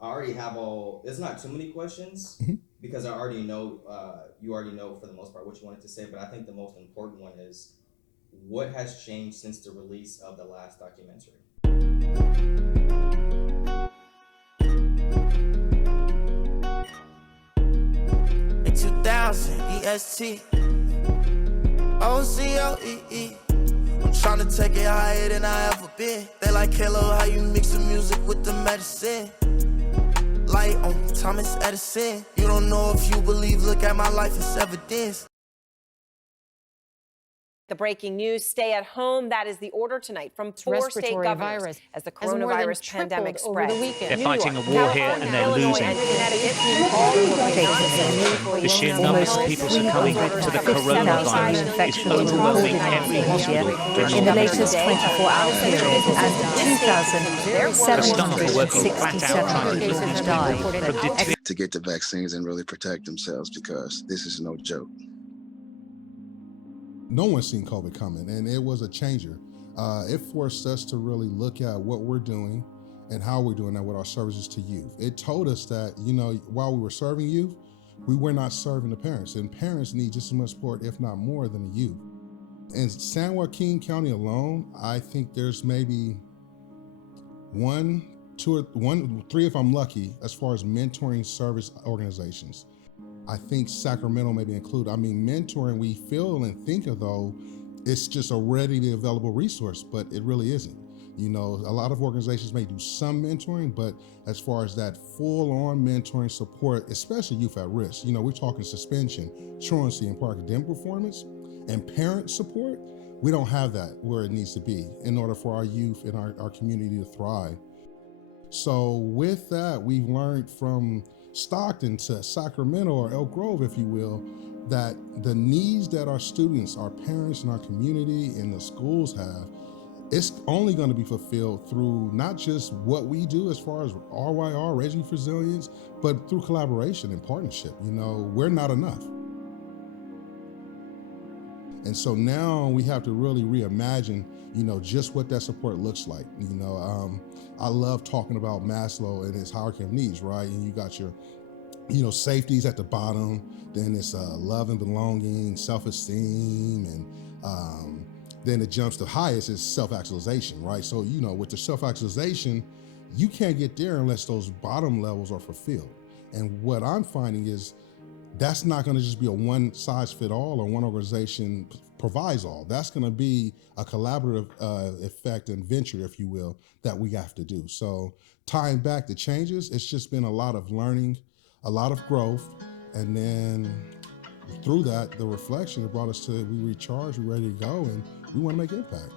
I already have all. It's not too many questions Mhm. because I already know. You already know for the most part what you wanted to say, but I think the most important one is what has changed since the release of the last documentary. In 2000, EST, OCOEE. I'm tryna take it higher than I ever been. They like, hello, how you mix the music with the medicine? Light on Thomas Edison. You don't know if you believe, look at my life, it's evidence. The breaking news, stay at home. That is the order tonight from four state governors virus as the has more than coronavirus pandemic tripled over the spreads. weekend. They're New fighting York, a war here California, and they're Illinois, losing. and Connecticut all will be non-essential. The sheer numbers of people succumbing to the coronavirus is overwhelming every hospital. In the latest 24-hour period, and The staff are working flat out trying to keep these 2,767 people died. from deteriorating. to get the vaccines and really protect themselves because this is no joke. No one's seen COVID coming, and it was a changer. It forced us to really look at what we're doing and how we're doing that with our services to youth. It told us that, while we were serving youth, we were not serving the parents, and parents need just as much support, if not more, than the youth. In San Joaquin County alone, I think there's maybe one, two, or one, three, if I'm lucky, as far as mentoring service organizations. I think Sacramento may be included. I mean, mentoring, we feel and think of though, it's just a readily available resource, but it really isn't. A lot of organizations may do some mentoring, but as far as that full-on mentoring support, especially youth at risk, we're talking suspension, truancy, and poor academic performance, and parent support, we don't have that where it needs to be in order for our youth and our community to thrive. So with that, we've learned from Stockton to Sacramento, or Elk Grove, if you will, that the needs that our students, our parents, and our community and the schools have, it's only going to be fulfilled through not just what we do as far as RYR, Raising Resilience, but through collaboration and partnership. We're not enough. And so now we have to really reimagine, just what that support looks like. I love talking about Maslow and his hierarchy of needs, right? And you got your, safety's at the bottom, then it's love and belonging, self-esteem, and then it jumps to highest is self-actualization, right? So, with the self-actualization, you can't get there unless those bottom levels are fulfilled. And what I'm finding is that's not going to just be a one size fit all or one organization provides all. That's going to be a collaborative effect and venture, if you will, that we have to do. So tying back the changes, it's just been a lot of learning, a lot of growth, and then through that, the reflection, it brought us to we recharged, we're ready to go, and we want to make impact.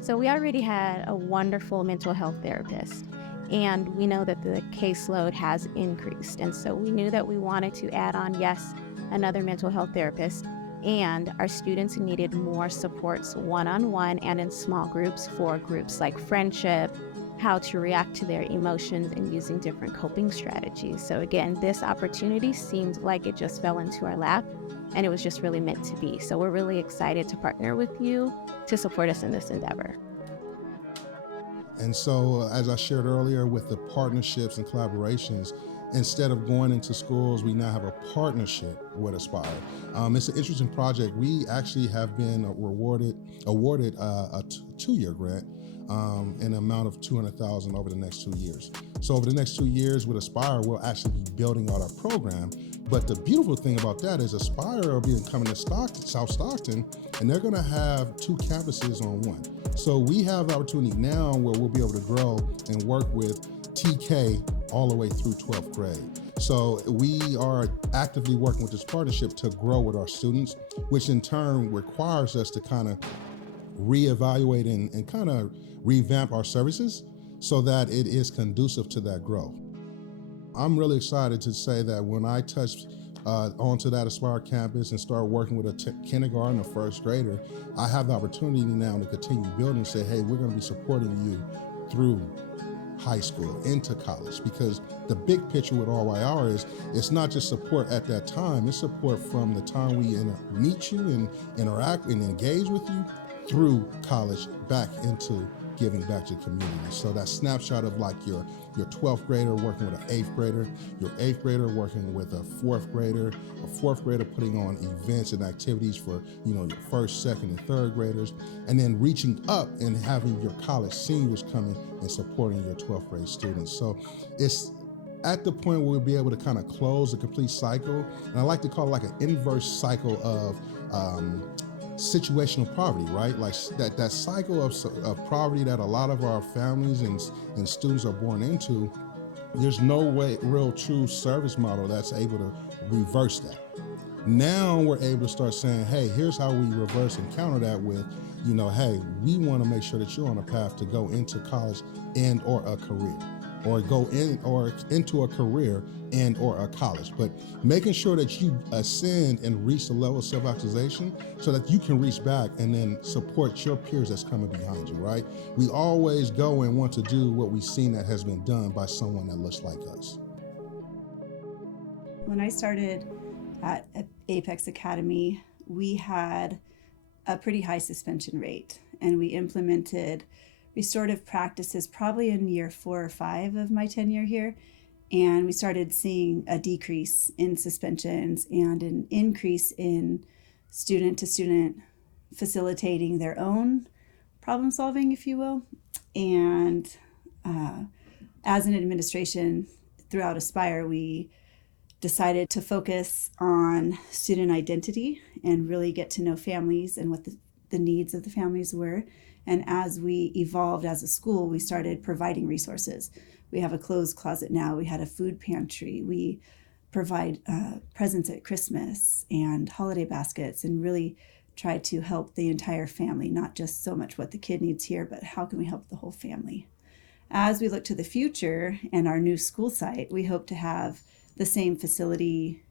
So we already had a wonderful mental health therapist, and we know that the caseload has increased. And so we knew that we wanted to add on, yes, another mental health therapist, and our students needed more supports one-on-one and in small groups for groups like friendship, how to react to their emotions, and using different coping strategies. So again, this opportunity seemed like it just fell into our lap, and it was just really meant to be. So we're really excited to partner with you to support us in this endeavor. And so, as I shared earlier, with the partnerships and collaborations, instead of going into schools, we now have a partnership with Aspire. It's an interesting project. We actually have been awarded a two-year grant in an amount of $200,000 over the next 2 years. So over the next 2 years with Aspire, we'll actually be building out our program. But the beautiful thing about that is Aspire will be coming to South Stockton, and they're gonna have 2 campuses on one. So we have the opportunity now where we'll be able to grow and work with TK all the way through 12th grade. So we are actively working with this partnership to grow with our students, which in turn requires us to kind of reevaluate and kind of revamp our services so that it is conducive to that growth. I'm really excited to say that when I touched onto that Aspire campus and start working with a kindergarten or first grader, I have the opportunity now to continue building and say, hey, we're going to be supporting you through high school into college, because the big picture with RYR is it's not just support at that time, it's support from the time we meet you and interact and engage with you through college back into giving back to the community. So that snapshot of like your 12th grader working with an 8th grader, your 8th grader working with a 4th grader, a 4th grader putting on events and activities for, you know, your 1st, 2nd, and 3rd graders, and then reaching up and having your college seniors coming and supporting your 12th grade students. So it's at the point where we'll be able to kind of close a complete cycle, and I like to call it like an inverse cycle of situational poverty, right? Like that cycle of poverty that a lot of our families and students are born into. There's no way, real true service model that's able to reverse that. Now we're able to start saying, hey, here's how we reverse and counter that with, you know, hey, we want to make sure that you're on a path to go into college and or a career, or go in or into a career and or a college, but making sure that you ascend and reach the level of self-actualization so that you can reach back and then support your peers that's coming behind you, right? We always go and want to do what we've seen that has been done by someone that looks like us. When I started at Apex Academy, we had a pretty high suspension rate, and we implemented restorative practices probably in year 4 or 5 of my tenure here. And we started seeing a decrease in suspensions and an increase in student to student facilitating their own problem solving, if you will. And as an administration throughout Aspire, we decided to focus on student identity and really get to know families and what the needs of the families were. And as we evolved as a school, we started providing resources. We have a clothes closet now. We had a food pantry. We provide presents at Christmas and holiday baskets, and really try to help the entire family, not just so much what the kid needs here, but how can we help the whole family. As we look to the future and our new school site, we hope to have the same facility,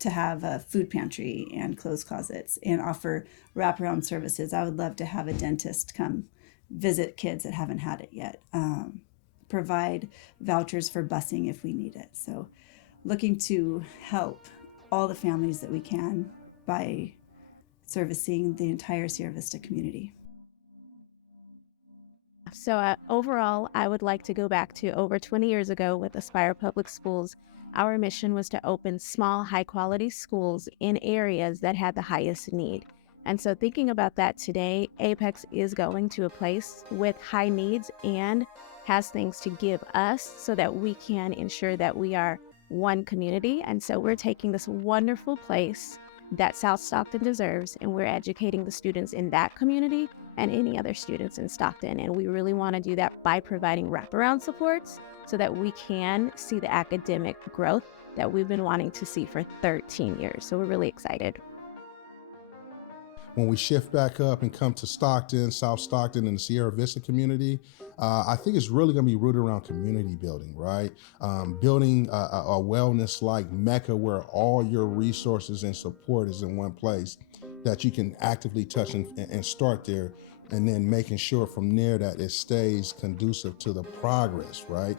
to have a food pantry and clothes closets and offer wraparound services. I would love to have a dentist come visit kids that haven't had it yet. Provide vouchers for busing if we need it. So looking to help all the families that we can by servicing the entire Sierra Vista community. So overall, I would like to go back to over 20 years ago with Aspire Public Schools. Our mission was to open small, high-quality schools in areas that had the highest need. And so thinking about that today, Apex is going to a place with high needs and has things to give us so that we can ensure that we are one community. And so we're taking this wonderful place that South Stockton deserves, and we're educating the students in that community and any other students in Stockton. And we really want to do that by providing wraparound supports so that we can see the academic growth that we've been wanting to see for 13 years. So we're really excited. When we shift back up and come to Stockton, South Stockton, and the Sierra Vista community, I think it's really going to be rooted around community building, right? Building a wellness-like mecca where all your resources and support is in one place that you can actively touch and start there, and then making sure from there that it stays conducive to the progress, right?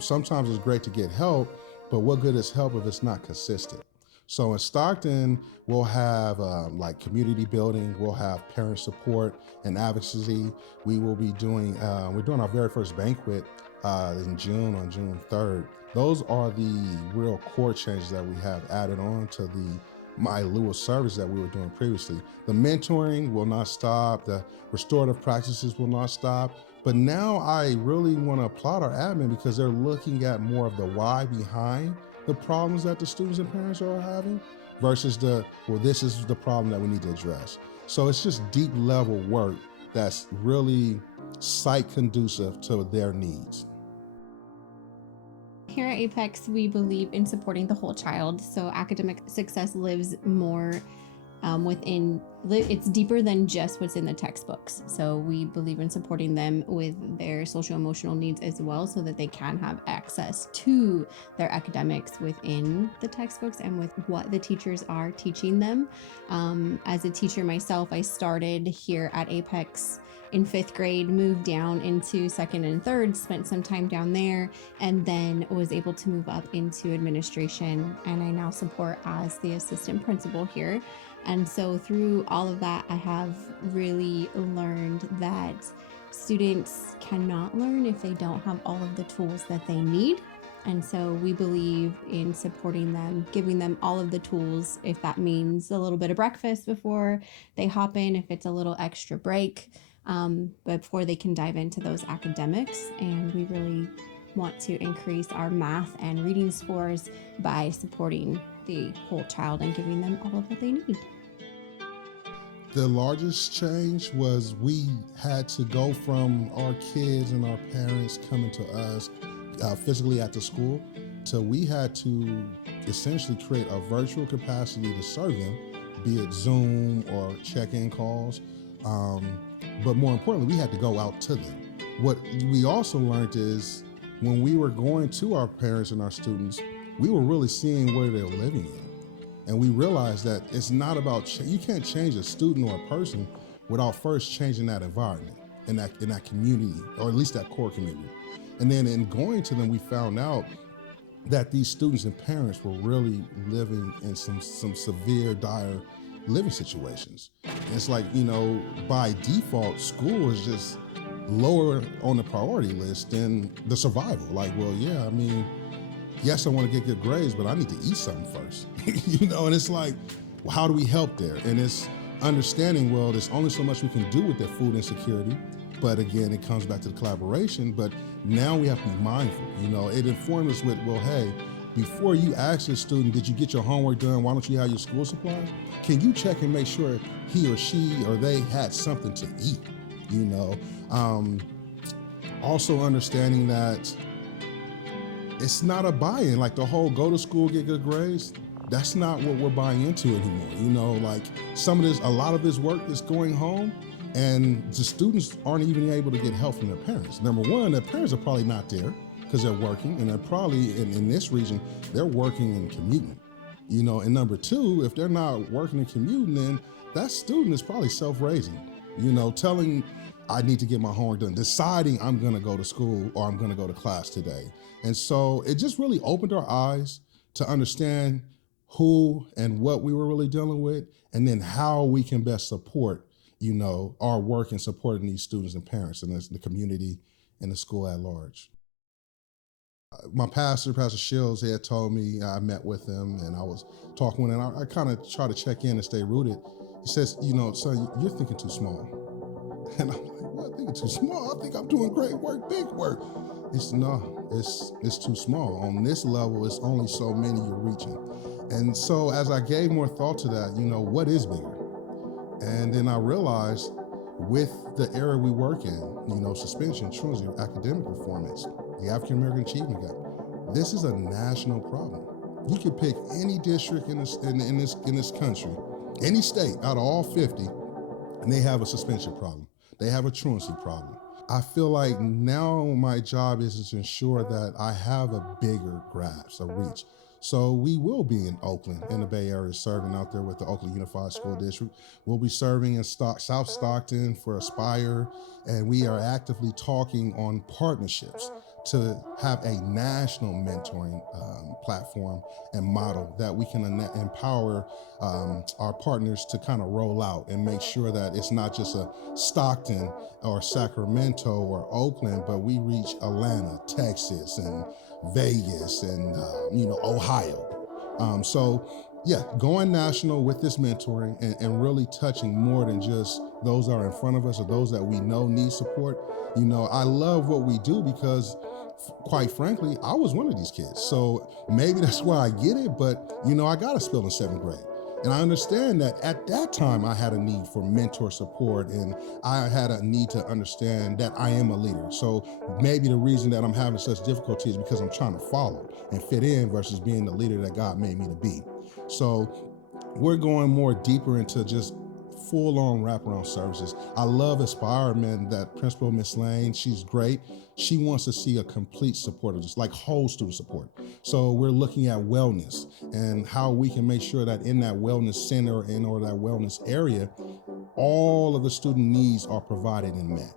Sometimes it's great to get help, but what good is help if it's not consistent? So in Stockton, we'll have like community building, we'll have parent support and advocacy. We will be doing, we're doing our very first banquet in June, on June 3rd. Those are the real core changes that we have added on to the my Lua service that we were doing previously. The mentoring will not stop, the restorative practices will not stop, but now I really want to applaud our admin because they're looking at more of the why behind the problems that the students and parents are having versus this is the problem that we need to address. So it's just deep level work that's really site conducive to their needs. Here at Apex, we believe in supporting the whole child. So academic success lives more it's deeper than just what's in the textbooks. So we believe in supporting them with their social emotional needs as well, so that they can have access to their academics within the textbooks and with what the teachers are teaching them. As a teacher myself, I started here at Apex in 5th grade, moved down into 2nd and 3rd, spent some time down there, and then was able to move up into administration. And I now support as the assistant principal here. And so through all of that, I have really learned that students cannot learn if they don't have all of the tools that they need. And so we believe in supporting them, giving them all of the tools, if that means a little bit of breakfast before they hop in, if it's a little extra break, before they can dive into those academics. And we really want to increase our math and reading scores by supporting the whole child and giving them all of what they need. The largest change was we had to go from our kids and our parents coming to us physically at the school to we had to essentially create a virtual capacity to serve them, be it Zoom or check-in calls. But more importantly, we had to go out to them. What we also learned is when we were going to our parents and our students, we were really seeing where they were living in. And we realized that it's not about, you can't change a student or a person without first changing that environment in that community, or at least that core community. And then in going to them, we found out that these students and parents were really living in some severe, dire living situations. And it's like, by default, school is just lower on the priority list than the survival. Like, well, yeah, yes, I want to get good grades, but I need to eat something first, and it's like, well, how do we help there? And it's understanding, well, there's only so much we can do with that food insecurity. But again, it comes back to the collaboration, but now we have to be mindful. It informed us with, well, hey, before you ask your student, did you get your homework done? Why don't you have your school supplies? Can you check and make sure he or she or they had something to eat? Also understanding that it's not a buy-in, like the whole go to school, get good grades. That's not what we're buying into anymore. Like a lot of this work is going home, and the students aren't even able to get help from their parents. Number one, their parents are probably not there because they're working, and they're probably in this region, they're working and commuting. And number two, if they're not working and commuting, then that student is probably self-raising, telling, I need to get my homework done, deciding I'm gonna go to school or I'm gonna go to class today. And so it just really opened our eyes to understand who and what we were really dealing with, and then how we can best support, our work in supporting these students and parents and the community and the school at large. My pastor, Pastor Shields, he had told me, I met with him and I was talking with him, I kind of try to check in and stay rooted. He says, son, you're thinking too small. And I'm like, what, thinking too small? I think I'm doing great work, big work. He said, no, it's too small. On this level, it's only so many you're reaching. And so as I gave more thought to that, what is bigger? And then I realized with the area we work in, suspension, truancy, academic performance, the African American Achievement Gap, this is a national problem. You could pick any district in this country, any state out of all 50, and they have a suspension problem. They have a truancy problem. I feel like now my job is to ensure that I have a bigger grasp, a reach. So we will be in Oakland, in the Bay Area, serving out there with the Oakland Unified School District. We'll be serving in South Stockton for Aspire, and we are actively talking on partnerships to have a national mentoring platform and model that we can empower our partners to kind of roll out and make sure that it's not just a Stockton or Sacramento or Oakland, but we reach Atlanta, Texas, and Vegas, and Ohio. So yeah, going national with this mentoring and really touching more than just those that are in front of us or those that we know need support. I love what we do because quite frankly, I was one of these kids. So maybe that's why I get it, but I got a spill in 7th grade. And I understand that at that time I had a need for mentor support, and I had a need to understand that I am a leader. So maybe the reason that I'm having such difficulty is because I'm trying to follow and fit in versus being the leader that God made me to be. So we're going more deeper into just full-on wraparound services. I love Aspire, man, that Principal Miss Lane, she's great. She wants to see a complete support of just like whole student support. So we're looking at wellness and how we can make sure that in that wellness center or that wellness area, all of the student needs are provided and met.